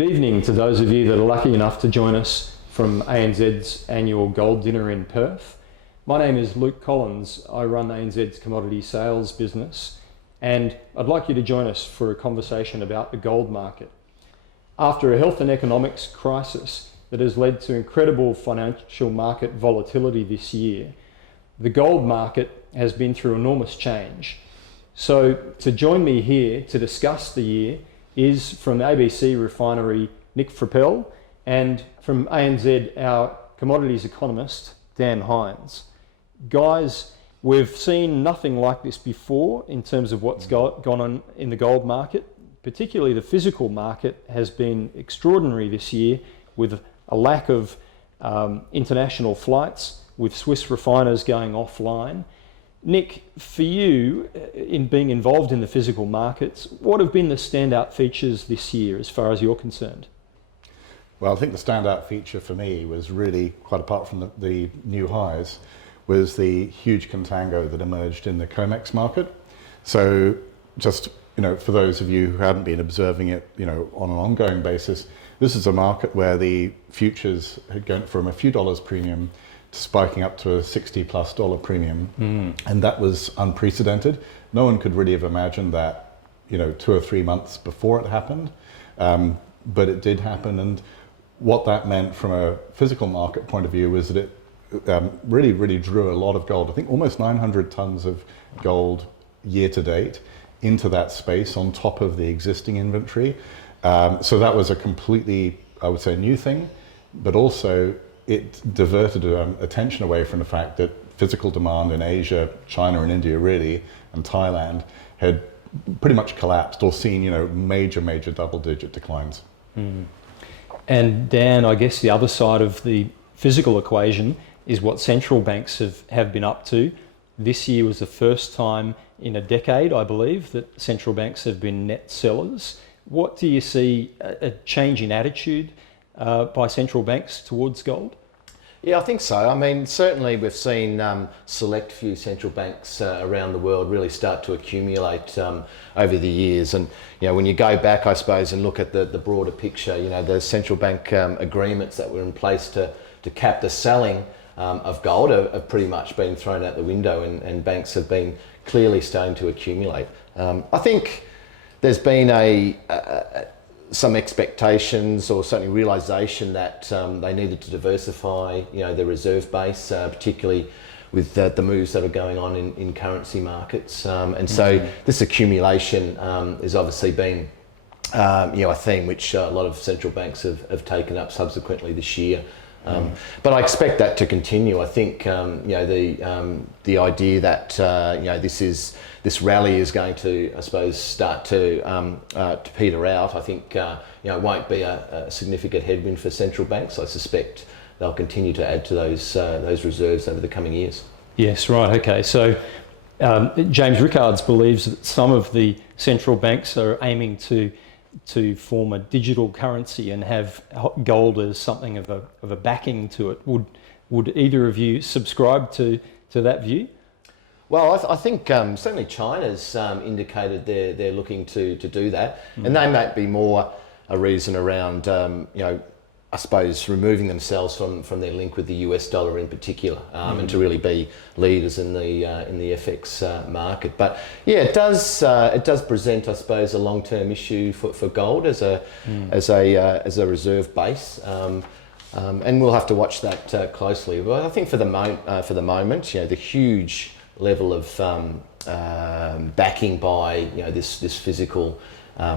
Good evening to those of you that are lucky enough to join us from ANZ's annual gold dinner in Perth. My name is Luke Collins. I run ANZ's commodity sales business, and I'd like you to join us for a conversation about the gold market. After a health and economics crisis that has led to incredible financial market volatility this year, the gold market has been through enormous change. So to join me here to discuss the year is from the ABC refinery, Nick Frappell, and from ANZ, our commodities economist, Dan Hynes. Guys, we've seen nothing like this before in terms of what's gone on in the gold market. Particularly the physical market has been extraordinary this year with a lack of international flights, with Swiss refiners going offline. Nick, for you, in being involved in the physical markets, what have been the standout features this year as far as you're concerned? Well, I think the standout feature for me was really, quite apart from the new highs, was the huge contango that emerged in the COMEX market. So just, for those of you who hadn't been observing it, on an ongoing basis, this is a market where the futures had gone from a few dollars premium to spiking up to a $60+ premium. And that was unprecedented. No one could really have imagined that, 2 or 3 months before it happened. But it did happen. And what that meant from a physical market point of view was that it really drew a lot of gold. I think almost 900 tons of gold year to date into that space on top of the existing inventory. So that was a completely, I would say, new thing, but also it diverted attention away from the fact that physical demand in Asia, China and India really, and Thailand had pretty much collapsed or seen, major double-digit declines. And Dan, I guess the other side of the physical equation is what central banks have been up to. This year was the first time in a decade, I believe, that central banks have been net sellers. What do you see a change in attitude by central banks towards gold? Yeah, I think so. I mean, certainly we've seen select few central banks around the world really start to accumulate over the years. And, when you go back, I suppose, and look at the broader picture, the central bank agreements that were in place to cap the selling of gold have pretty much been thrown out the window, and banks have been clearly starting to accumulate. I think there's been some expectations or certainly realisation that they needed to diversify, their reserve base, particularly with the moves that are going on in currency markets. And so this accumulation has obviously been, a theme which a lot of central banks have taken up subsequently this year. But I expect that to continue. I think the idea that this rally is going to, I suppose, start to peter out. I think it won't be a significant headwind for central banks. I suspect they'll continue to add to those reserves over the coming years. Yes, right. Okay. So James Rickards believes that some of the central banks are aiming to form a digital currency and have gold as something of a backing to it. Would either of you subscribe to that view? Well, I think certainly China's indicated they're looking to do that, and they might be more a reason around I suppose removing themselves from their link with the US dollar in particular, and to really be leaders in the FX market. But yeah, it does present, I suppose, a long-term issue for gold as a reserve base, and we'll have to watch that closely. But I think for the moment, the huge level of backing by this physical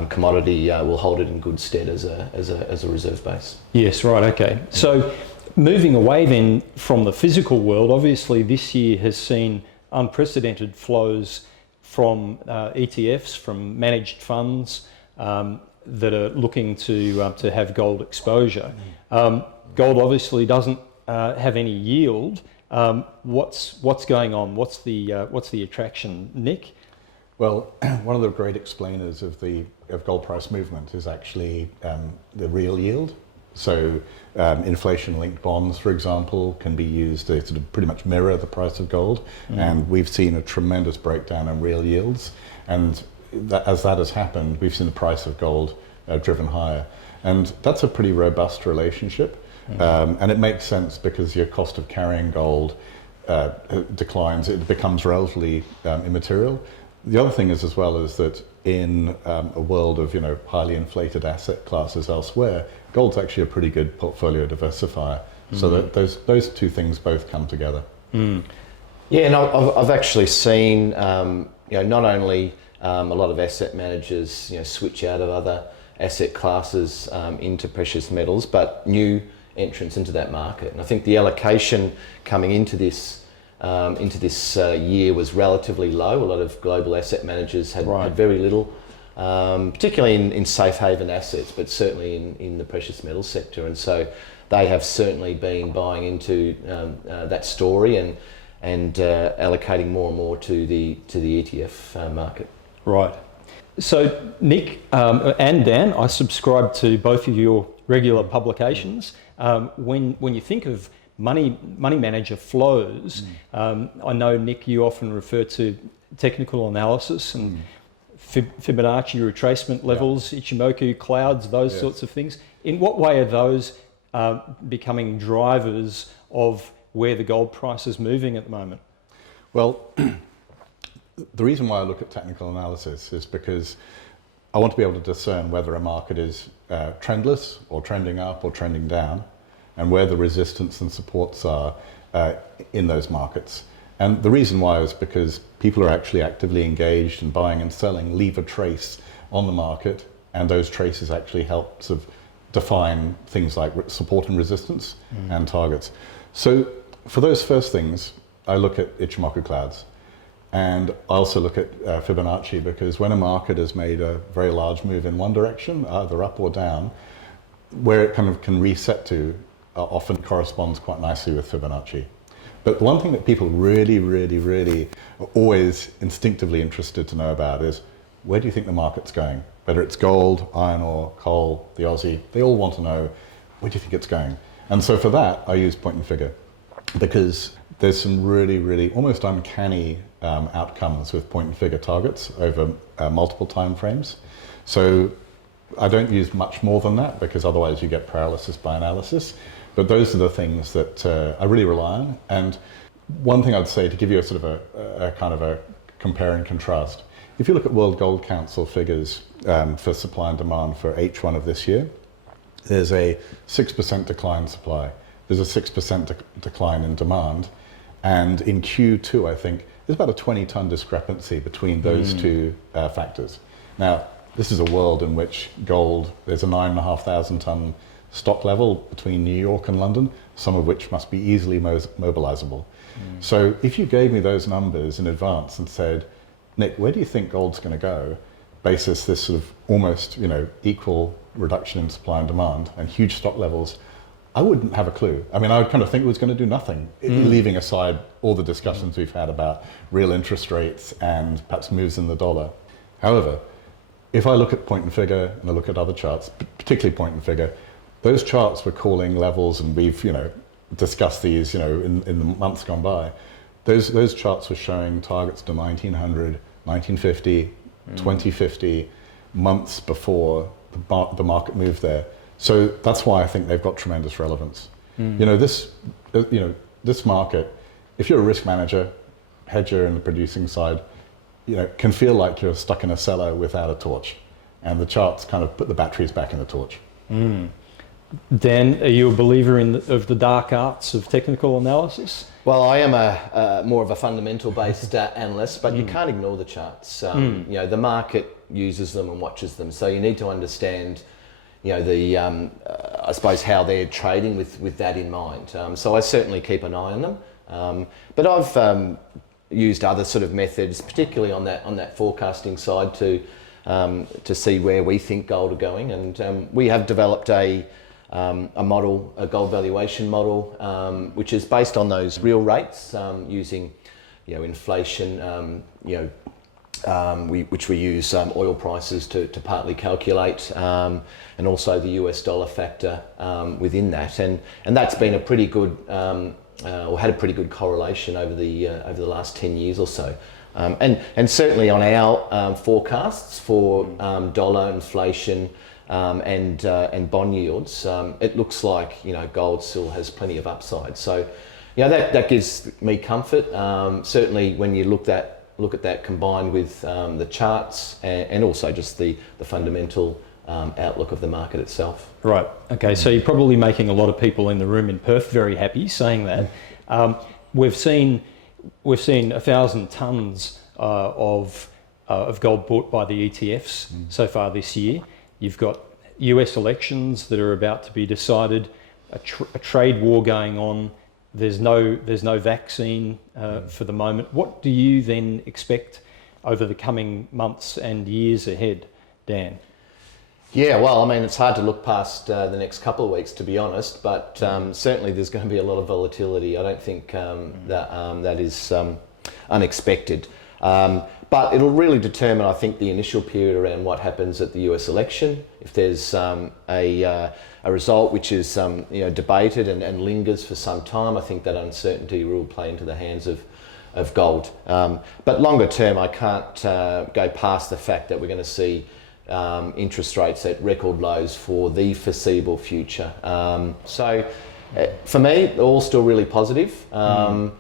commodity will hold it in good stead as a reserve base. Yes, right, okay. So moving away then from the physical world, obviously this year has seen unprecedented flows from ETFs, from managed funds that are looking to have gold exposure. Gold obviously doesn't have any yield. What's going on? What's the attraction, Nick? Well, one of the great explainers of gold price movement is actually the real yield. So inflation-linked bonds, for example, can be used to sort of pretty much mirror the price of gold. And we've seen a tremendous breakdown in real yields. And as that has happened, we've seen the price of gold driven higher. And that's a pretty robust relationship. And it makes sense because your cost of carrying gold declines, it becomes relatively immaterial. The other thing is as well is that in a world of highly inflated asset classes elsewhere, gold's actually a pretty good portfolio diversifier. So that those two things both come together. Yeah, and I've actually seen not only a lot of asset managers switch out of other asset classes into precious metals, but new entrants into that market. And I think the allocation coming into this year was relatively low. A lot of global asset managers had very little, particularly in safe haven assets, but certainly in the precious metals sector. And so they have certainly been buying into that story and allocating more and more to the ETF market. Right. So Nick and Dan, I subscribe to both of your regular publications. When you think of money manager flows, I know, Nick, you often refer to technical analysis and Fibonacci retracement levels, Ichimoku clouds, those sorts of things. In what way are those becoming drivers of where the gold price is moving at the moment? Well, the reason why I look at technical analysis is because I want to be able to discern whether a market is trendless or trending up or trending down, and where the resistance and supports are in those markets. And the reason why is because people are actually actively engaged in buying and selling, leave a trace on the market, and those traces actually help sort of define things like support and resistance and targets. So for those first things, I look at Ichimoku clouds. And I also look at Fibonacci, because when a market has made a very large move in one direction, either up or down, where it kind of can reset to often corresponds quite nicely with Fibonacci. But the one thing that people really, really, really are always instinctively interested to know about is, where do you think the market's going? Whether it's gold, iron ore, coal, the Aussie, they all want to know, where do you think it's going? And so for that, I use point and figure, because there's some really, really almost uncanny outcomes with point and figure targets over multiple time frames. So I don't use much more than that, because otherwise you get paralysis by analysis. But those are the things that I really rely on. And one thing I'd say, to give you a sort of a kind of a compare and contrast, if you look at World Gold Council figures for supply and demand for H1 of this year, there's a 6% decline in supply. There's a 6% decline in demand. And in Q2, I think, there's about a 20-ton discrepancy between those two factors. Now, this is a world in which gold, there's a 9,500 ton stock level between New York and London, some of which must be easily mobilizable. So if you gave me those numbers in advance and said, Nick, where do you think gold's going to go, basis this sort of almost equal reduction in supply and demand and huge stock levels, I wouldn't have a clue. I mean, I would kind of think it was going to do nothing, leaving aside all the discussions we've had about real interest rates and perhaps moves in the dollar. However, if I look at point and figure and I look at other charts, particularly point and figure, those charts were calling levels, and we've discussed these in the months gone by. Those charts were showing targets to 1900, 1950, 2050, months before the market moved there. So that's why I think they've got tremendous relevance. This market, if you're a risk manager, hedger in the producing side, can feel like you're stuck in a cellar without a torch, and the charts kind of put the batteries back in the torch. Dan, are you a believer of the dark arts of technical analysis? Well, I am a more of a fundamental-based analyst, but you can't ignore the charts. The market uses them and watches them, so you need to understand, I suppose how they're trading with that in mind. So I certainly keep an eye on them, but I've used other sort of methods, particularly on that forecasting side, to see where we think gold are going, and we have developed a model, a gold valuation model, which is based on those real rates, using inflation, which we use oil prices to partly calculate, and also the US dollar factor within that, and that's been a pretty good or had a pretty good correlation over the last 10 years or so. And certainly on our forecasts for dollar inflation, and bond yields, it looks like gold still has plenty of upside. So that gives me comfort. Certainly when you look at that combined with the charts and also just the fundamental outlook of the market itself. Right. Okay. So you're probably making a lot of people in the room in Perth very happy saying that. We've seen 1,000 tonnes of gold bought by the ETFs so far this year. You've got US elections that are about to be decided, a trade war going on. There's no vaccine for the moment. What do you then expect over the coming months and years ahead, Dan? Yeah, well, I mean, it's hard to look past the next couple of weeks, to be honest, but certainly there's going to be a lot of volatility. I don't think that is unexpected. But it'll really determine, I think, the initial period around what happens at the US election. If there's a result which is debated and lingers for some time, I think that uncertainty will play into the hands of gold. But longer term, I can't go past the fact that we're going to see interest rates at record lows for the foreseeable future. So for me, they're all still really positive. The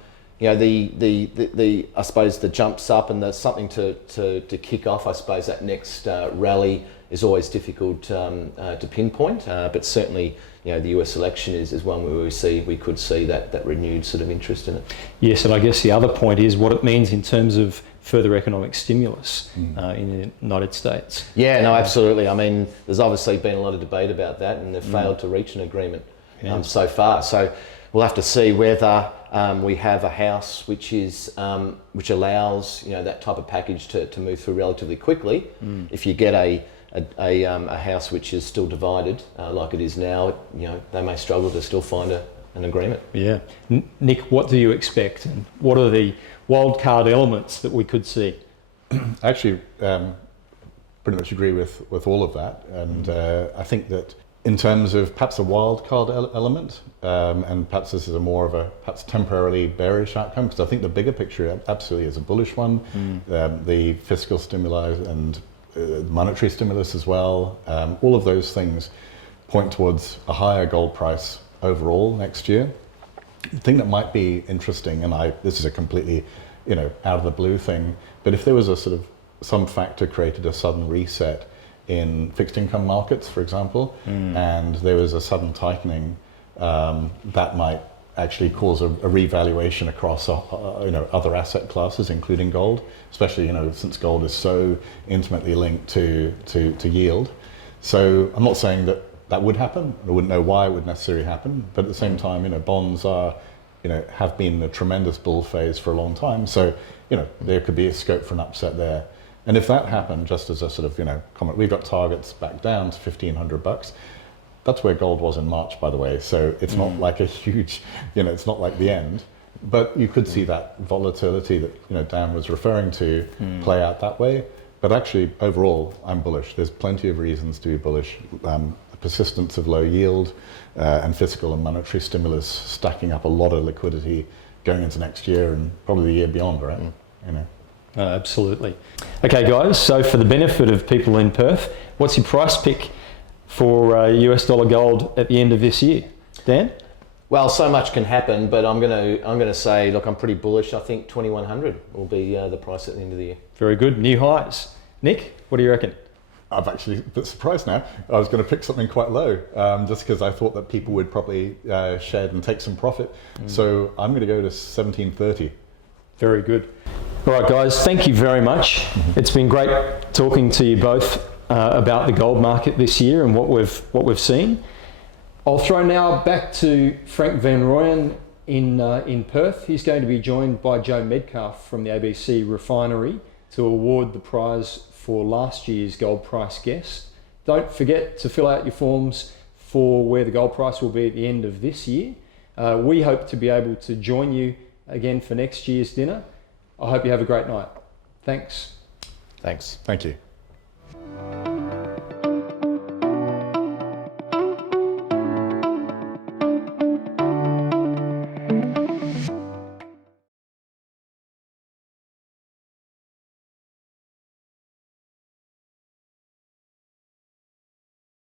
I suppose the jumps up and there's something to kick off. I suppose that next rally is always difficult to pinpoint, but certainly the US election is one where we could see that renewed sort of interest in it. Yes, and I guess the other point is what it means in terms of further economic stimulus in the United States. Yeah, no, absolutely. I mean, there's obviously been a lot of debate about that, and they've failed to reach an agreement so far. So we'll have to see whether we have a house which allows that type of package to move through relatively quickly. If you get a house which is still divided like it is now, they may struggle to still find an agreement. Yeah, Nick, what do you expect, and what are the wild card elements that we could see? Actually, pretty much agree with all of that, and I think that in terms of perhaps a wild card element, and perhaps this is more of a perhaps temporarily bearish outcome, because I think the bigger picture absolutely is a bullish one. The fiscal stimuli and monetary stimulus as well, all of those things point towards a higher gold price overall next year. The thing that might be interesting, and this is a completely out of the blue thing, but if there was a sort of some factor created a sudden reset in fixed income markets, for example, and there was a sudden tightening, that might actually cause a revaluation across other asset classes, including gold, especially since gold is so intimately linked to yield. So I'm not saying that would happen. I wouldn't know why it would necessarily happen, but at the same time, bonds are have been a tremendous bull phase for a long time. So there could be a scope for an upset there. And if that happened, just as a sort of comment, we've got targets back down to $1,500. That's where gold was in March, by the way. So it's not like a huge, it's not like the end. But you could see that volatility that Dan was referring to play out that way. But actually, overall, I'm bullish. There's plenty of reasons to be bullish. The persistence of low yield and fiscal and monetary stimulus stacking up a lot of liquidity going into next year and probably the year beyond, right? Absolutely. Okay, guys, so for the benefit of people in Perth, what's your price pick for US dollar gold at the end of this year? Dan? Well, so much can happen, but I'm gonna say, look, I'm pretty bullish. I think 2,100 will be the price at the end of the year. Very good. New highs. Nick, what do you reckon? I'm actually a bit surprised now. I was going to pick something quite low, just because I thought that people would probably shed and take some profit. So I'm going to go to 1730. Very good. All right, guys, thank you very much. It's been great talking to you both about the gold market this year and what we've seen. I'll throw now back to Frank Van Rooyen in Perth. He's going to be joined by Joe Metcalf from the ABC Refinery to award the prize for last year's gold price guess. Don't forget to fill out your forms for where the gold price will be at the end of this year. We hope to be able to join you again for next year's dinner. I hope you have a great night. Thanks. Thanks. Thank you.